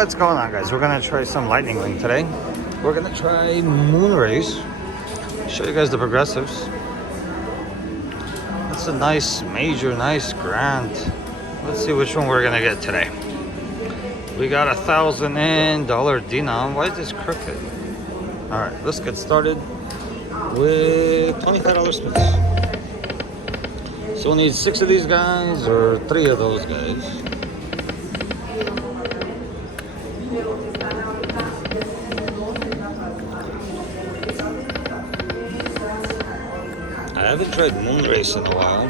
What's going on, guys? We're gonna try some lightning link today. We're gonna try moon rays. Show you guys the progressives. It's a nice major, nice grand. Let's see which one we're gonna get today. We got $1,000 denom. Why is this crooked? All right, let's get started with $25 spins. So we'll need 6 of these guys or 3 of those guys. I haven't tried moon race in a while.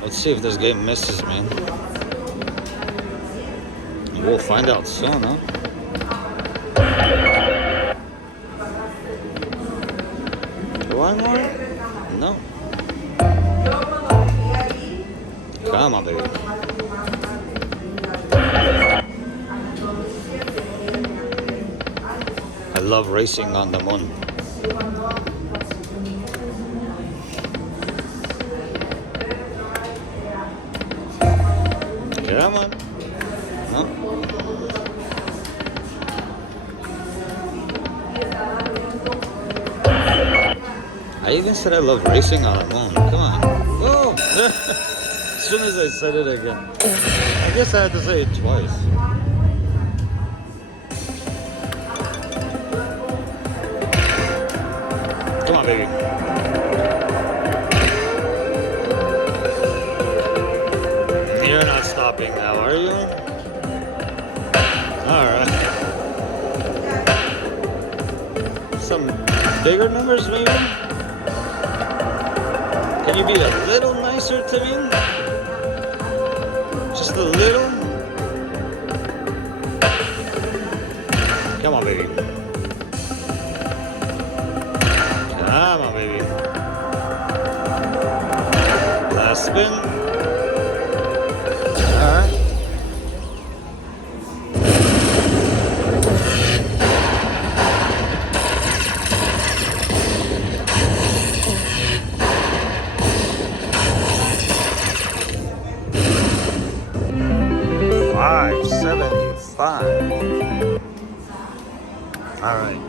Let's see if this game misses me. We'll find out soon, huh? One more? No. Come on, baby. I love racing on the moon. Come on. No. I even said I love racing on the moon. Come on. Whoa! As soon as I said it again. I guess I had to say it twice. Come on, baby. You're not stopping now, are you? Alright. Some bigger numbers, maybe? Can you be a little nicer to me? Just a little? Come on, baby. Come on, baby. Last spin. Alright. $5.75. Alright.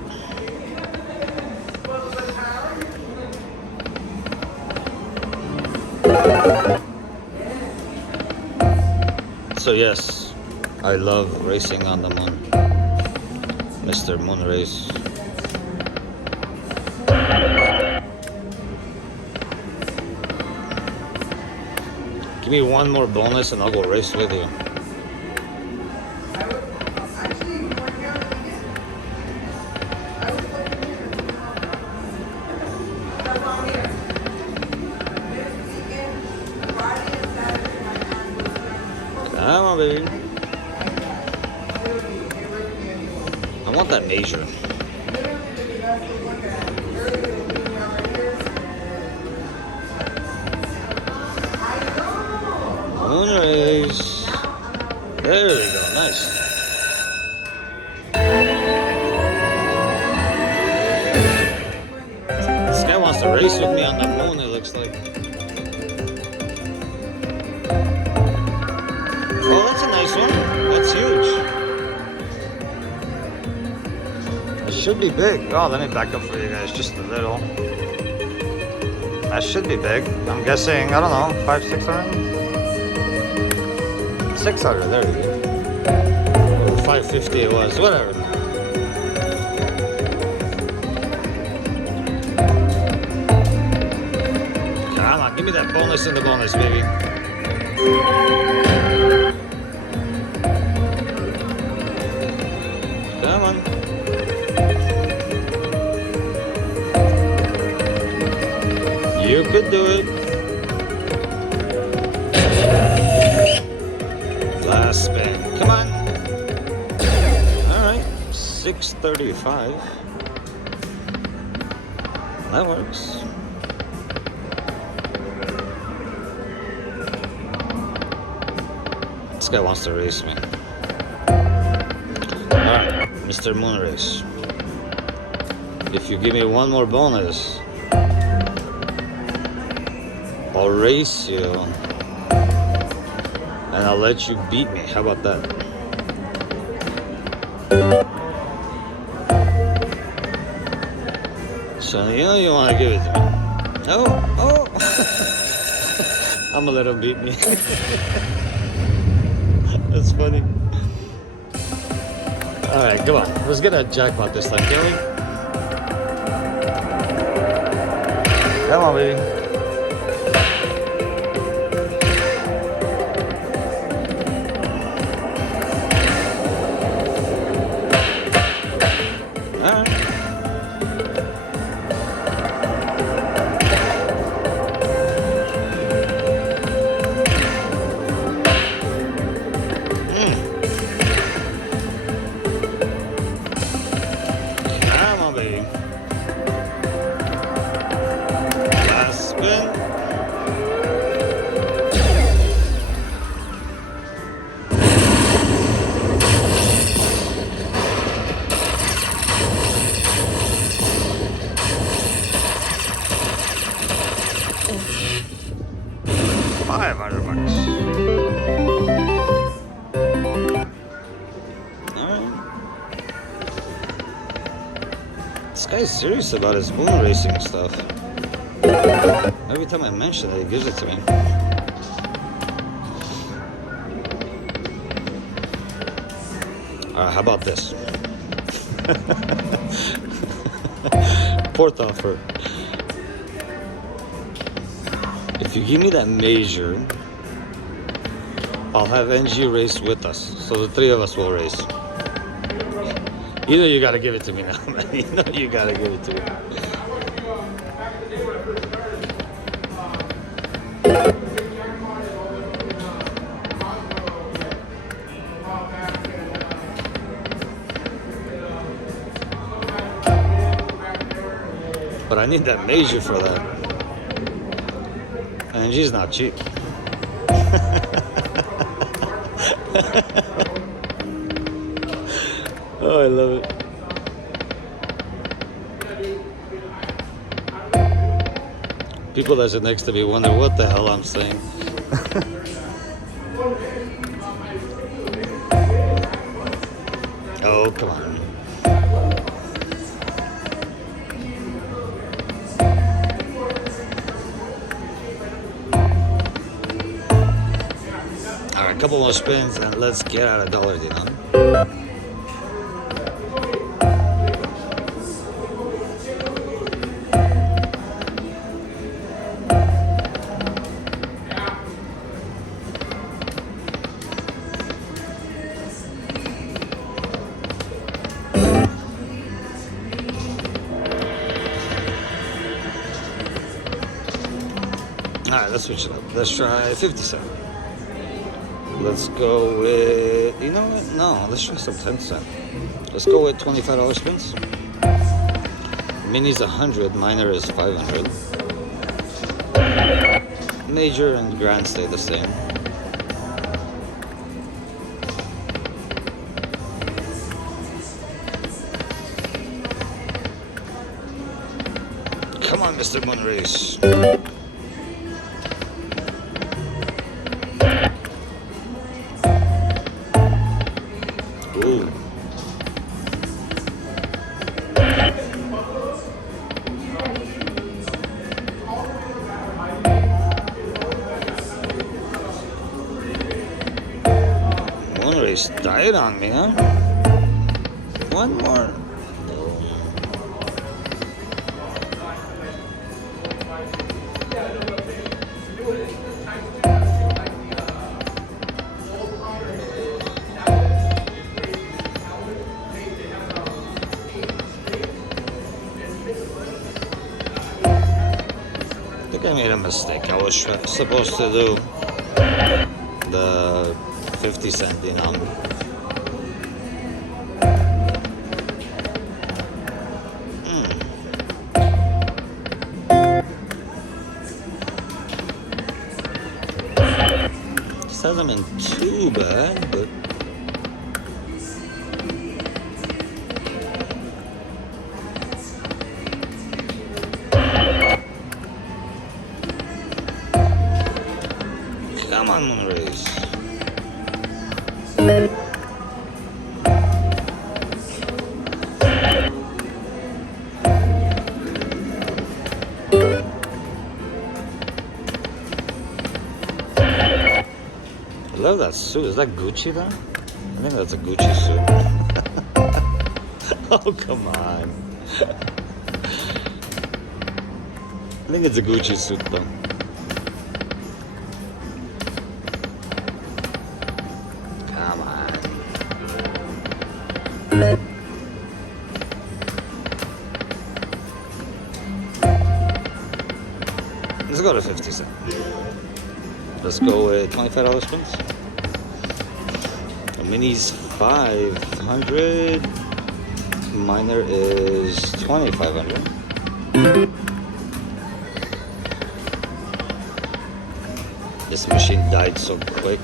So yes, I love racing on the moon. Mr. Moon Race. Give me one more bonus and I'll go race with you. Come on, baby. I want that major. Moon race. There we go. Nice. This guy wants to race with me on the moon, it looks like. Oh, that's a nice one. That's huge. It should be big. Oh, let me back up for you guys just a little. That should be big. I'm guessing, I don't know, 500, 600? 600, there we go. Or 550 it was, whatever. Come on, give me that bonus in the bonus, baby. Come on. You could do it. Last spin. Come on. Alright. 635. That works. This guy wants to race me. Alright, Mr. Moon Race. If you give me one more bonus, I'll race you. And I'll let you beat me. How about that? So, you know you want to give it to me. Oh. I'm gonna let him beat me. That's funny. Alright, come on. Let's get a jackpot this time, can we? Come on, baby. Alright. Come on, baby. Last spin. $500. Alright. This guy's serious about his moon racing stuff. Every time I mention it, he gives it to me. Alright, how about this? Fourth offer. If you give me that major, I'll have NG race with us. So the three of us will race. You know you gotta give it to me now, man. You know you gotta give it to me. But I need that major for that. And she's not cheap. Oh, I love it. People that sit next to me wonder what the hell I'm saying. Oh, come on. Alright, a couple more spins and let's get out a dollar, you know. Alright, let's switch it up. Let's try 50 cents. Let's go with, you know what? No, let's try some 10 cents. Let's go with $25 spins. Mini's 100, minor is 500. Major and grand stay the same. Come on, Mr. Moonrace. Ooh. Moonrace died on me, huh? One more. I think I made a mistake. I was supposed to do the 50 cent denom. This hasn't been too bad, but Come on, Moonrays. I love that suit. Is that Gucci though? I think that's a Gucci suit. Oh, come on. I think it's a Gucci suit though. Come on. Let's go to 50 cents. Let's go with $25 spins. The mini's 500. Minor is 2,500. This machine died so quick.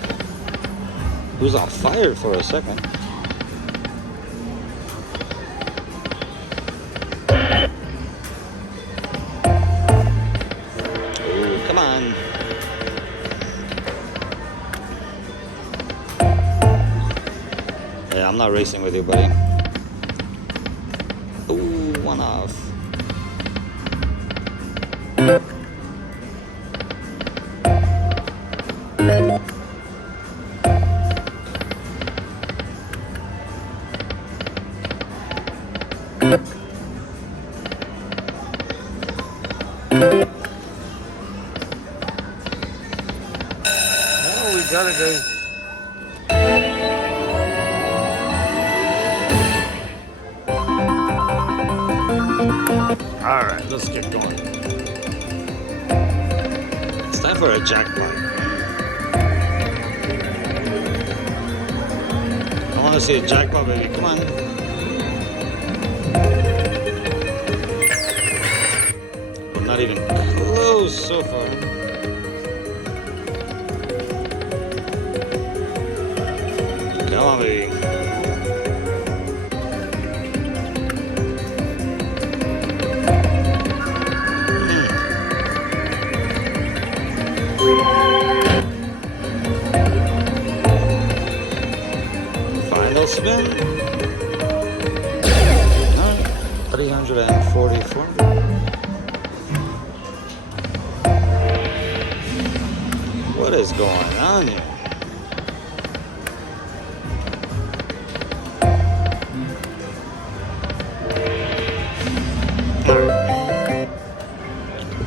It was on fire for a second. Oh, come on. Yeah, I'm not racing with you, buddy. Ooh, one off. Oh, we got it, guys. All right, let's get going. It's time for a jackpot. I want to see a jackpot, baby. Come on. We're not even close so far. Come on, baby. Final spin. Alright, 344. What is going on here?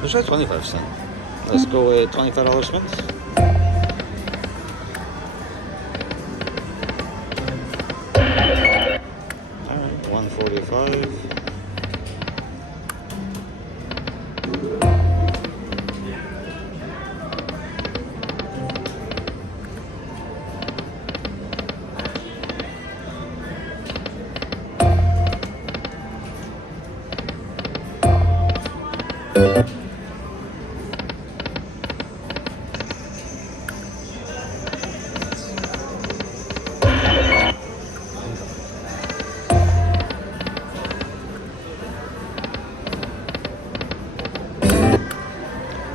Let's try 25 cents. Let's go with $25 spins. Alright, 145.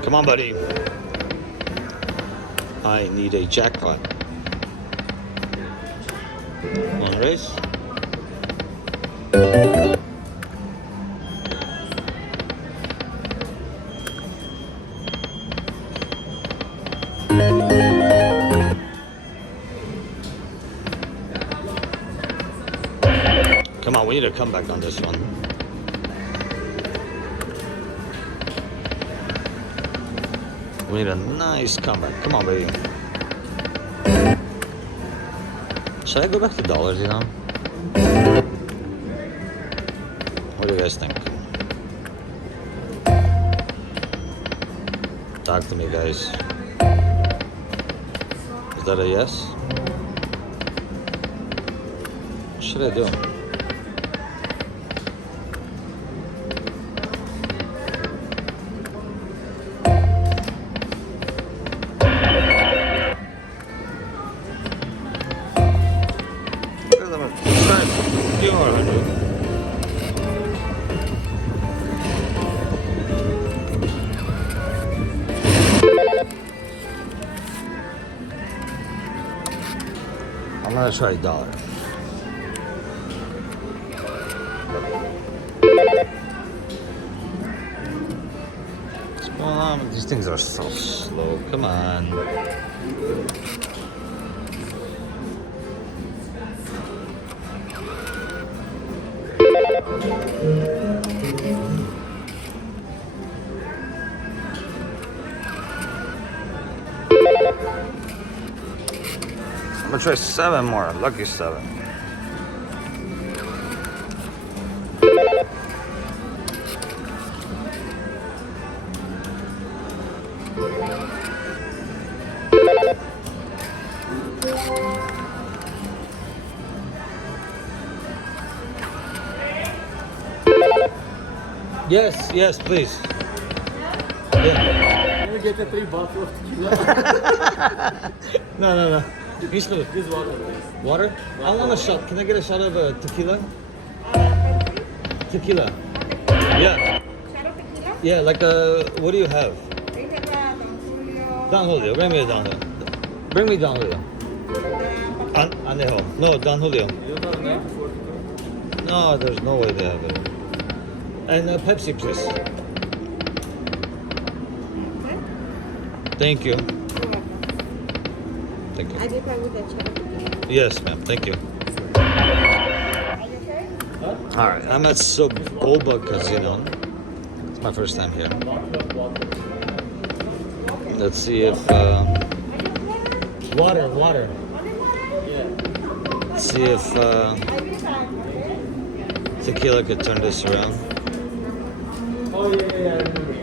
Come on, buddy. I need a jackpot. One race. Come on, we need a comeback on this one. We need a nice comeback. Come on, baby. Should I go back to dollars, you know? What do you guys think? Talk to me, guys. Is that a yes? What should I do? I'm gonna try dollar. What's going on? These things are so slow. Come on. I'm gonna try 7 more. Lucky 7. Yes, yes, please. Yeah. Can we get a 3 bottles of tequila? No. This This water, please. water? I want a shot. Can I get a shot of tequila? Tequila. Yeah. Shot of tequila? Yeah, like what do you have? We have Don Don Julio, Julio. Bring me a Don Julio. Bring me Don Julio. Anejo. No, Don Julio. You don't have 94? No, there's no way they have it. And Pepsi, please. Thank you. Thank I you. did that with a shot of tequila. Yes, ma'am. Thank you. Are you okay? All right, I'm at Soboba Casino. It's my first time here. Let's see if water. Yeah. Let's see if tequila could turn this around. Oh, yeah, I remember.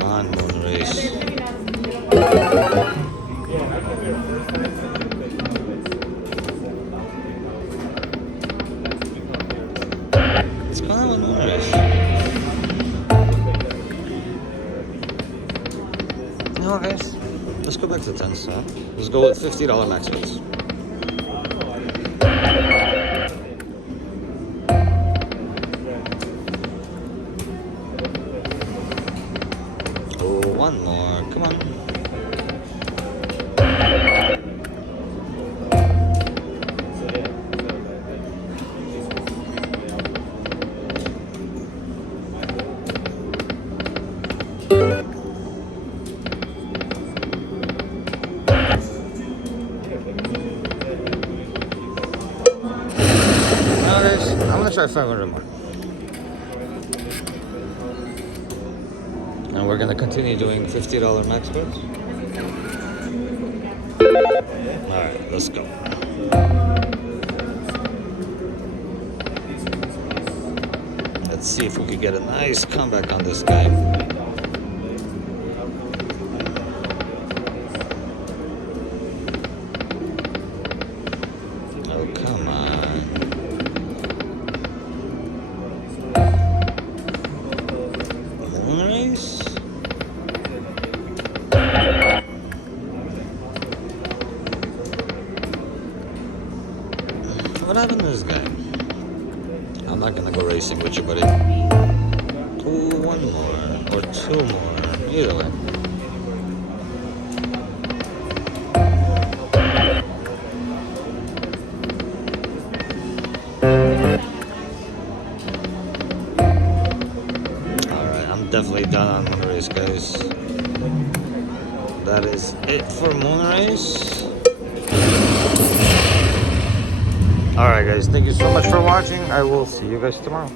On moon race. What's going on with moon race? You know what, guys? Let's go back to 10 cent. Let's go with $50 max bets. Oh, one more. Come on. Nowadays, I'm gonna try 500 more. And we're gonna continue doing $50 max bets. Alright, let's go. Let's see if we could get a nice comeback on this guy. Oh, come on. Moon race? What happened to this guy? I'm not gonna go racing with you, buddy. Ooh, one more. Or 2 more. Either way. Alright, I'm definitely done on moon race, guys. That is it for moon race. Alright guys, thank you so much for watching. I will see you guys tomorrow.